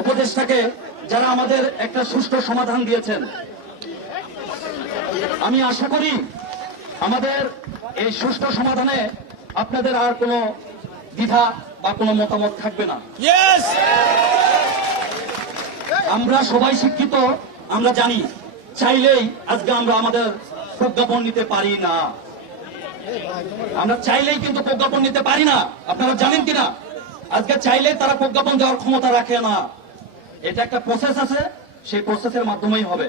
উপদেষ্টাকে যারা আমাদের একটা সুষ্ঠু সমাধান দিয়েছেন। আমি আশা করি আমাদের এই সুষ্ঠু সমাধানে আপনাদের আর কোনো দ্বিধা বা কোনো মতামত থাকবে না। আমরা সবাই শিক্ষিত আমরা জানি চাইলেই আজকে আমরা আমাদের প্রজ্ঞাপন নিতে পারি না। আমরা চাইলেই কিন্তু প্রজ্ঞাপন নিতে পারি না। আপনারা জানেন কিনা? আজকে চাইলেই তারা প্রজ্ঞাপন দেওয়ার ক্ষমতা রাখে না। এটা একটা প্রসেস আছে সেই প্রসেসের মাধ্যমেই হবে।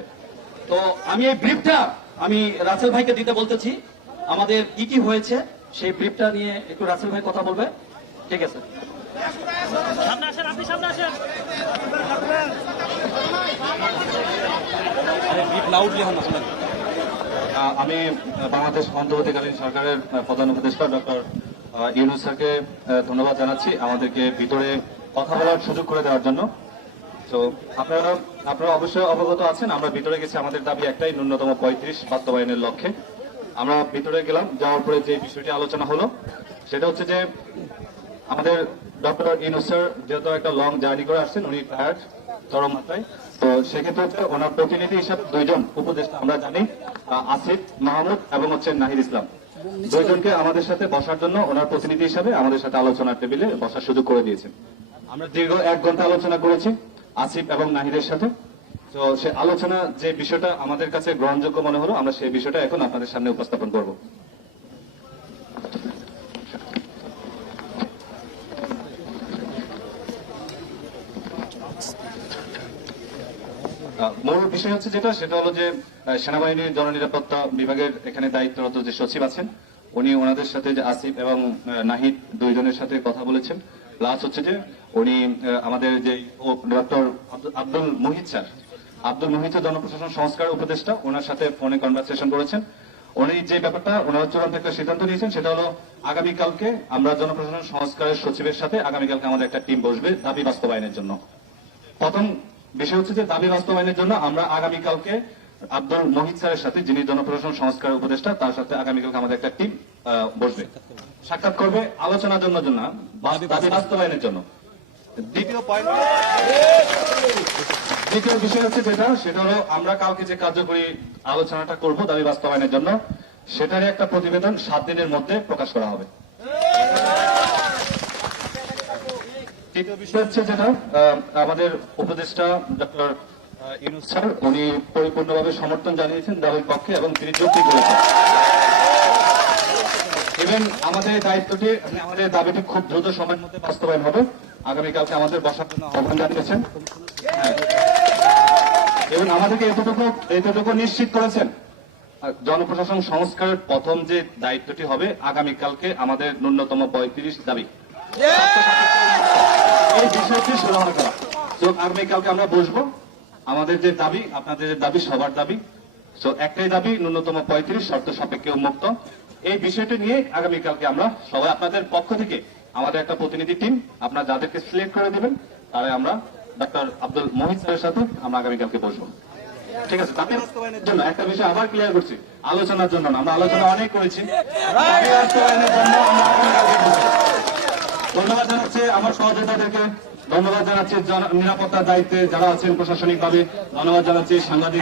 তো আমি এই ব্রিফটা আমি রাসেল ভাইকে দিতে বলতেছি আমাদের কি কি হয়েছে সেই ব্রিফটা নিয়ে একটু রাসেল ভাই কথা বলবে। ঠিক আছে। সামনে আসেন আপনি সামনে আসেন। লাউডলি হন আসলে আহ, আমি বাংলাদেশ অন্তর্বর্তীকালীন সরকারের প্রধান উপদেষ্টা ডক্টর ইউনুস স্যারকে ধন্যবাদ জানাচ্ছি আমাদেরকে ভিতরে কথা বলার সুযোগ করে দেওয়ার জন্য। তো আপনারা আপনারা অবশ্যই অবগত আছেন, আমরা ভিতরে গেছি, আমাদের দাবি একটাই, ন্যূনতম পঁয়ত্রিশ বাস্তবায়নের লক্ষ্যে। আমরা ভিতরে গেলাম, যাওয়ার পরে যে বিষয়টি আলোচনা হলো, সেটা হচ্ছে যে আমাদের ডক্টর ইউনুস স্যার যেহেতু একটা লং জার্নি করে আসছেন, উনি টায়ার্ড চরম মাত্রায়। তো সেক্ষেত্রে হচ্ছে ওনার প্রতিনিধি হিসাবে দুইজন উপদেষ্টা আমরা জানি আসিফ মাহমুদ এবং হচ্ছে নাহিদ ইসলাম। দুইজনকে আমাদের সাথে বসার জন্য ওনার প্রতিনিধি হিসাবে আমাদের সাথে আলোচনার টেবিলে বসার সুযোগ করে দিয়েছেন। আমরা দীর্ঘ এক ঘণ্টা আলোচনা করেছি। আসিফ এবং নাহিদের সাথে। তো সে আলোচনা যে বিষয়টা আমাদের কাছে গ্রহণযোগ্য মনে হলো, আমরা সেই বিষয়টা এখন আপনাদের সামনে উপস্থাপন করব। মূল বিষয় হচ্ছে যেটা, সেটা হলো যে সেনাবাহিনীর জননিরাপত্তা বিভাগের এখানে দায়িত্বরত যে সচিব আছেন উনি ওনাদের সাথে যে আসিফ এবং নাহিদ দুইজনের সাথে কথা বলেছেন। প্লাস হচ্ছে যে উনি আমাদের যে ডক্টর আব্দুল মুহিত স্যার। আব্দুল মুহিত জনপ্রশাসন সংস্কার উপদেষ্টা। ওনার সাথে ফোনে কনভারসেশন করেছেন। উনি যে ব্যাপারটা ওনার চূড়ান্ত একটা সিদ্ধান্ত নিয়েছেন, সেটা হলো আগামীকালকে আমরা জনপ্রশাসন সংস্কারের সচিবের সাথে আগামীকালকে আমাদের একটা টিম বসবে দাবি বাস্তবায়নের জন্য। প্রথম বিষয় হচ্ছে যে দাবি বাস্তবায়নের জন্য আমরা আগামীকালকে আব্দুল মোহিত স্যারের সাথে যিনি জনপ্রশাসন সংস্কার উপদেষ্টা তার সাথে আগামীকালকে আমাদের একটা টিম বসবে। সাক্ষাৎ করবে আলোচনার জন্য জন্য দাবি বাস্তবায়নের জন্য। দ্বিতীয় পয়েন্ট দ্বিতীয় বিষয় হচ্ছে যেটা সেটা হলো আমরা কালকে যে কার্যকরী আলোচনাটা করব দাবি বাস্তবায়নের জন্য সেটারই একটা প্রতিবেদন সাত দিনের মধ্যে প্রকাশ করা হবে। তৃতীয় বিষয় হচ্ছে যেটা আমাদের উপদেষ্টা ডক্টর ইউনুস স্যার উনি পরিপূর্ণভাবে সমর্থন জানিয়েছেন দাবির পক্ষে এবং তিনি যুক্তি করেছেন। ইভেন আমাদের দায়িত্বটি মানে আমাদের দাবিটি খুব দ্রুত সময়ের মধ্যে বাস্তবায়ন হবে। আগামীকালকে আমাদের বসার জন্য আহ্বান জানিয়েছেন। হ্যাঁ। এবং আমাদেরকে এতটুকু এতটুকু নিশ্চিত করেছেন। জনপ্রশাসন সংস্কারের প্রথম যে দায়িত্বটি হবে আগামীকালকে আমাদের ন্যূনতম পঁয়ত্রিশ দাবি। এই বিষয়টি সুরাহা করা। তো আগামীকালকে আমরা বসবো। আমাদের যে দাবি আপনাদের যে দাবি সবার দাবি তো একটাই দাবি ন্যূনতম পঁয়ত্রিশ শর্ত সাপেক্ষে উন্মুক্ত এই বিষয়টি নিয়ে আগামীকালকে আমরা সবাই আপনাদের পক্ষ থেকে আমাদের একটা প্রতিনিধি টিম আপনারা যাদেরকে সিলেক্ট করে দিবেন তারাই আমরা ডাক্তার আব্দুল মোহিত স্যারের সাথে আমরা আগামীকালকে বসবো। ঠিক আছে দাবি বাস্তবায়নের জন্য একটা বিষয় আবার ক্লিয়ার করছি আলোচনার জন্য আমরা আলোচনা অনেক করেছি। দাবি বাস্তবায়নের জন্য আমরা আগামীকালকে বসবো। ধন্যবাদ জানাচ্ছি আমার সহযোগিতাদেরকে ধন্যবাদ জানাচ্ছি নিরাপত্তার দায়িত্বে যারা আছেন প্রশাসনিকভাবে। ধন্যবাদ জানাচ্ছি সাংবাদিক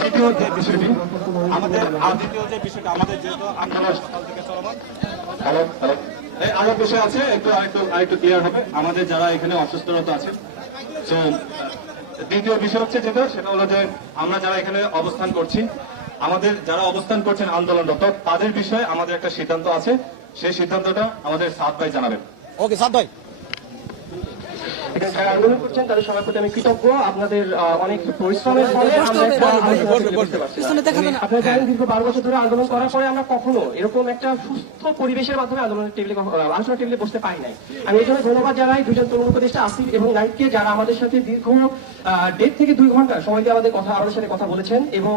তৃতীয় যে বিষয়টি আমাদের দ্বিতীয় যে বিষয়টা আমাদের যেহেতু আন্দোলন সকাল থেকে চলমান। Hello hello. আরও বিষয় আছে একটু আরেকটু আরেকটু ক্লিয়ার হবে। আমাদের যারা এখানে অসুস্থরত আছেন। তো দ্বিতীয় বিষয় হচ্ছে যেটা সেটা হলো যে আমরা যারা এখানে অবস্থান করছি আমাদের যারা অবস্থান করছেন আন্দোলনরত তাদের বিষয়ে আমাদের একটা সিদ্ধান্ত আছে। সেই সিদ্ধান্তটা আমাদের সাদ ভাই জানাবেন। ওকে সাদ ভাই। এটা যারা আন্দোলন করছেন তাদের সবার প্রতি আমি কৃতজ্ঞ। আপনাদের অনেক পরিশ্রমের ফলে আন্দোলন। আপনারা জানেন দীর্ঘ বারো বছর ধরে আন্দোলন করার পরে আমরা কখনো এরকম একটা সুস্থ পরিবেশের মাধ্যমে আন্দোলনের টেবিলে আলোচনার টেবিলে বসতে পারি নাই। আমি এই জন্য ধন্যবাদ জানাই দুজন তরুণ উপদেষ্টা আসিফ এবং যারা আমাদের সাথে দীর্ঘ দেড় থেকে দুই ঘণ্টা সময় দিয়ে আমাদের কথা আমাদের সাথে কথা বলেছেন এবং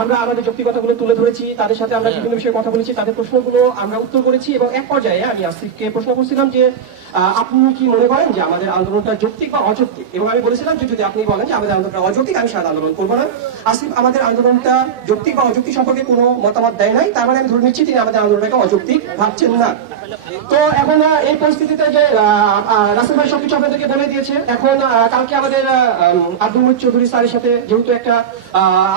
আমরা আমাদের যৌক্তিকতাগুলো তুলে ধরেছি তাদের সাথে আমরা বিভিন্ন বিষয়ে কথা বলেছি তাদের প্রশ্নগুলো আমরা উত্তর করেছি এবং এক পর্যায়ে আমি আসিফকে প্রশ্ন করছিলাম যে আপনি কি মনে করেন যে আমাদের আন্দোলনটা যৌক্তিক বা অযৌক্তিক? এবং আমি বলেছিলাম যে যদি আপনি বলেন যে আমাদের আন্দোলনটা অযৌক্তিক, আমি সারা আন্দোলন করব না। আসিফ, আমাদের আন্দোলনটা যৌক্তিক বা অযৌক্তিক সম্পর্কে কোনো মতামত দেয় নাই। তার মানে আমি ধরে নিচ্ছি তিনি আমাদের আন্দোলনটাকে অযৌক্তিক ভাবছেন না। তো এখন এই পরিস্থিতিতে যে রাসেল ভাই সবকিছু আপনাদেরকে বলে দিয়েছে, এখন কালকে আমাদের আব্দুল মুহিত চৌধুরী স্যারের সাথে যেহেতু একটা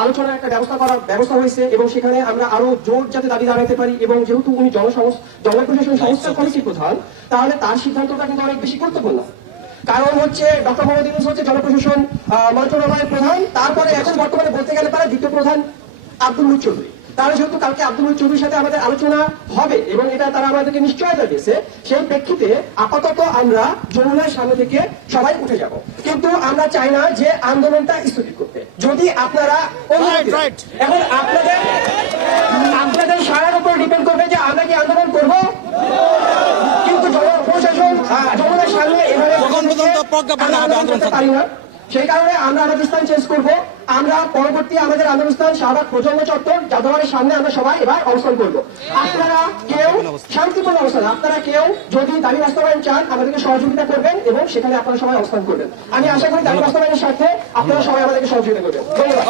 আলোচনার একটা ব্যবস্থা করার ব্যবস্থা হয়েছে, এবং সেখানে আমরা আরও জোর যাতে দাবি জানাতে পারি, এবং যেহেতু উনি জনসংস্থা জনপ্রশাসন সংস্থা কমিটির প্রধান, তাহলে তার সিদ্ধান্তটা কিন্তু অনেক বেশি গুরুত্বপূর্ণ। কারণ হচ্ছে ডক্টর মোহাম্মদ ইউনুস হচ্ছে জনপ্রশাসন মন্ত্রণালয়ের প্রধান। তারপরে এখন বর্তমানে বলতে গেলে পারে দ্বিতীয় প্রধান আব্দুল মুহিত চৌধুরী। তাহলে যেহেতু কালকে আব্দুল মুহিত চৌধুরীর সাথে আমাদের আলোচনা হবে এবং এটা তারা আমাদেরকে নিশ্চয়তা দিয়েছে সেই প্রেক্ষিতে আপাতত আমরা যমুনার সামনে থেকে সবাই উঠে যাব। কিন্তু আমরা চাই না যে আন্দোলনটা স্থগিত করতে। যদি আপনারা এখন আপনাদের আপনাদের সারার উপর ডিপেন্ড করবে যে আমরা কি আন্দোলন করব কিন্তু জনপ্রশাসন আহ, যমুনার সামনে আন্দোলন সেই কারণে আমরা আমাদের স্থান চেঞ্জ করব। আমরা পরবর্তী আমাদের আন্দোলন শাহবাগ প্রজন্ম চত্বর জাদুঘরের সামনে আমরা সবাই এবার অবস্থান করব। আপনারা কেউ শান্তিপূর্ণ অবস্থান আপনারা কেউ যদি দাবি বাস্তবায়ন চান আমাদেরকে সহযোগিতা করবেন এবং সেখানে আপনারা সবাই অবস্থান করবেন। আমি আশা করি দাবি বাস্তবায়নের স্বার্থে আপনারা সবাই আমাদেরকে সহযোগিতা করবেন। ধন্যবাদ।